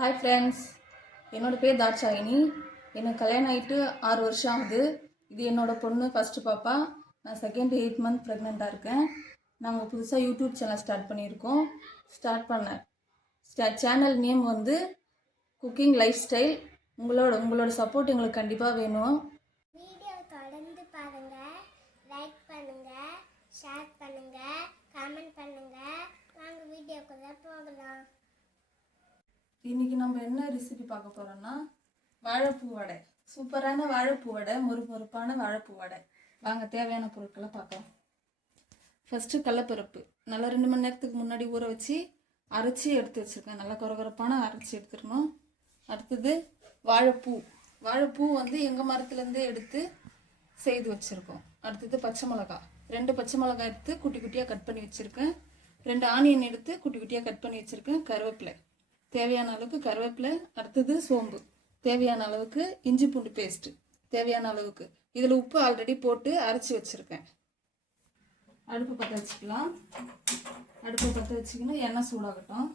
Hi friends, என்னோடய பேர் தாட்சாயினி. எனக்கு கல்யாணம் ஆகிட்டு 6 வருஷம் ஆகுது. இது என்னோடய பொண்ணு ஃபஸ்ட்டு பாப்பா. நான் செகண்ட் 8 மந்த் ப்ரெக்னெண்ட்டாக இருக்கேன். நாங்கள் புதுசாக யூடியூப் சேனல் ஸ்டார்ட் பண்ணியிருக்கோம். சேனல் நேம் வந்து குக்கிங் லைஃப் ஸ்டைல். உங்களோட சப்போர்ட் எங்களுக்கு கண்டிப்பாக வேணும். வீடியோ தொடர்ந்து பாருங்கள், லைக் பண்ணுங்கள், ஷேர் பண்ணுங்கள், கமெண்ட் பண்ணுங்கள். வாங்க வீடியோக்குள்ளே போகலாம். இன்றைக்கி நம்ம என்ன ரெசிபி பார்க்க போகிறோன்னா வாழைப்பூ வடை. சூப்பரான வாழைப்பூ வடை, மொறுமொறுப்பான வாழைப்பூ வடை. வாங்க தேவையான பொருட்களை பார்க்கலாம். ஃபஸ்ட்டு கடலப்பருப்பு நல்லா 2 மணி நேரத்துக்கு முன்னாடி ஊற வச்சு அரைச்சி எடுத்து வச்சுருக்கேன். நல்லா கொரகொரப்பான அரைச்சி எடுத்துடணும். அடுத்தது வாழைப்பூ வந்து எங்கள் மரத்துலேருந்தே எடுத்து செய்து வச்சுருக்கோம். அடுத்தது பச்சை மிளகாய், 2 பச்சை மிளகாய் எடுத்து குட்டி குட்டியாக கட் பண்ணி வச்சுருக்கேன். 2 ஆனியன் எடுத்து குட்டி குட்டியாக கட் பண்ணி வச்சுருக்கேன். கருவேப்பிலை, தேவையான அளவுக்கு கருவேப்பிலை. அடுத்தது சோம்பு, தேவையான அளவுக்கு இஞ்சி பூண்டு பேஸ்ட்டு, தேவையான அளவுக்கு. இதில் உப்பு ஆல்ரெடி போட்டு அரைச்சி வச்சுருக்கேன். அடுப்பு பற்ற வச்சுக்கலாம். அடுப்பு பற்ற வச்சுக்கணும், எண்ணெய் சூடாகட்டும்.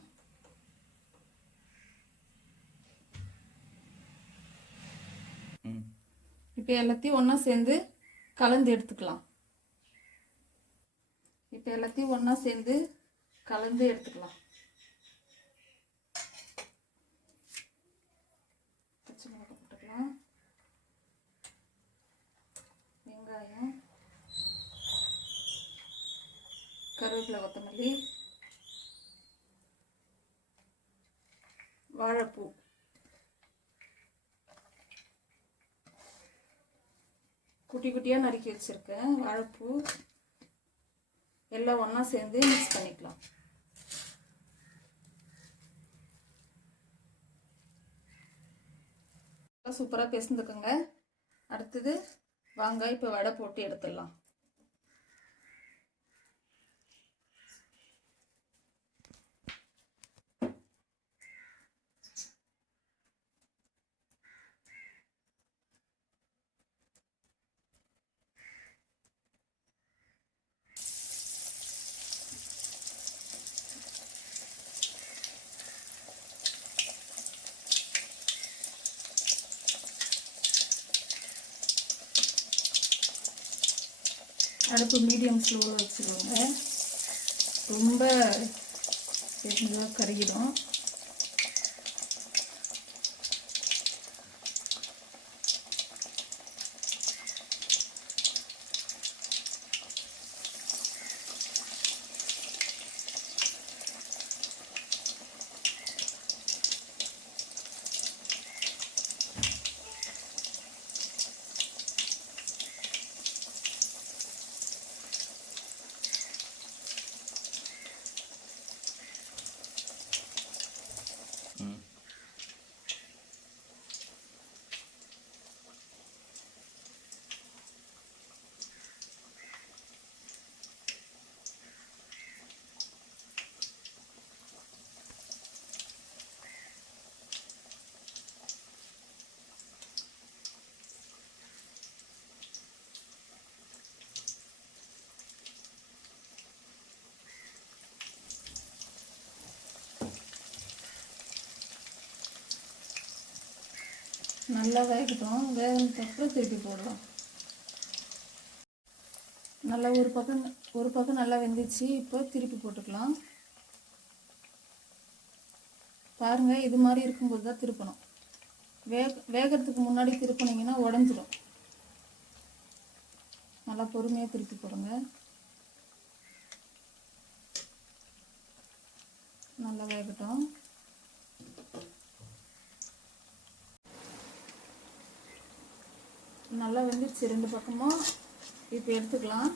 இப்போ எல்லாத்தையும் ஒன்றா சேர்ந்து கலந்து எடுத்துக்கலாம். பச்சை மிளகாய் போட்டுக்கலாம், வெங்காயம், கருவேப்பிலை, கொத்தமல்லி, வாழைப்பூ, குட்டி குட்டியாக நறுக்கி வச்சுருக்கேன். வாழைப்பூ எல்லாம் ஒன்றா சேர்ந்து மிக்ஸ் பண்ணிக்கலாம். சூப்பராக பேசிந்துக்குங்க. அடுத்தது வாங்க இப்போ வடை போட்டு எடுத்துடலாம். அடுப்பு மீடியம் ஸ்லோவில் வச்சுருவாங்க. ரொம்ப கருகிடும். நல்லா வேகட்டும். வேகனதுக்கப்புறம் திருப்பி போடலாம். நல்லா ஒரு பக்கம் நல்லா வெந்துச்சு. இப்போ திருப்பி போட்டுக்கலாம். பாருங்கள், இது மாதிரி இருக்கும்போது தான் திருப்பணும். வேகிறதுக்கு முன்னாடி திருப்பினீங்கன்னா உடஞ்சிடும். நல்லா பொறுமையாக திருப்பி போடுங்க. நல்லா வேகட்டும். நல்லா வெந்துடுச்சு 2 பக்கமும். இப்போ எடுத்துக்கலாம்.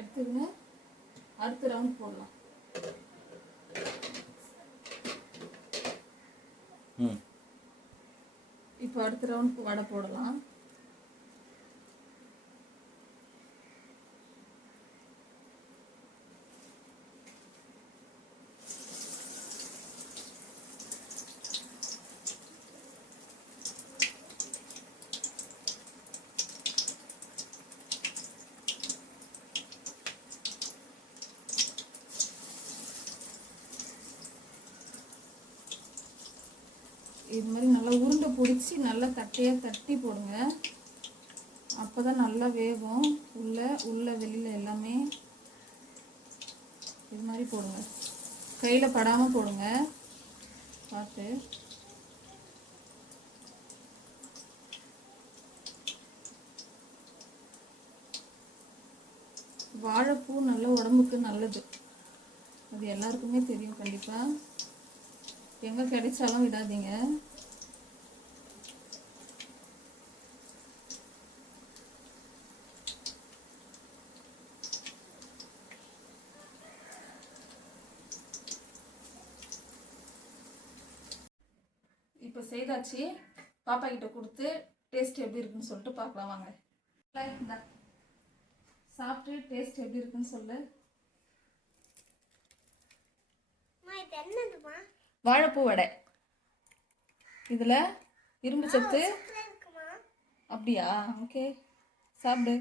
எடுத்துங்க, அடுத்த ரவுண்ட் போடலாம். இப்போ அடுத்த ரவுண்ட் வடை போடலாம். இது மாதிரி நல்லா உருண்டை பிடிச்சி நல்லா தட்டையாக தட்டி போடுங்க. அப்போ தான் நல்லா வேகும். உள்ள வெளியில் எல்லாமே இது மாதிரி போடுங்க. கையில் படாமல் போடுங்க பார்த்து. வாழைப்பூ நல்ல உடம்புக்கு நல்லது, அது எல்லாருக்குமே தெரியும். கண்டிப்பாக எங்கே கிடைச்சாலும் விடாதீங்க. இப்போ செய்தாச்சு. பாப்பா கிட்ட கொடுத்து டேஸ்ட் எப்படி இருக்குன்னு சொல்லிட்டு பார்க்கலாம் வாங்க. இந்தா சாப்பிட்டு டேஸ்ட் எப்படி இருக்குன்னு சொல்லு. இது என்னதுமா? வாழைப்பூ வடை. இதில் இரும்பு சத்து. இருக்குமா? அப்படியா? ஓகே, சாப்பிடு.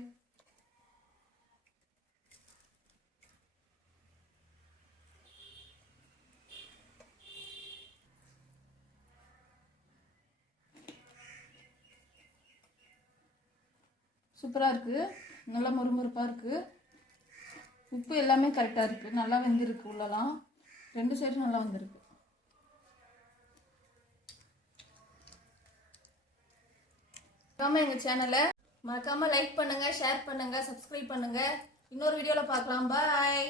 சூப்பராக இருக்குது, நல்லா மொறுமொறுப்பாக இருக்குது. உப்பு எல்லாமே கரெக்டாக இருக்குது, நல்லா வெந்திருக்கு. உள்ளலாம் 2 சைடும் நல்லா வந்திருக்கு. மறக்காமல் எங்கள் சேனலை மறக்காமல் லைக் பண்ணுங்கள், ஷேர் பண்ணுங்கள், சப்ஸ்கிரைப் பண்ணுங்கள். இன்னொரு வீடியோவில் பார்க்கலாம். பாய்.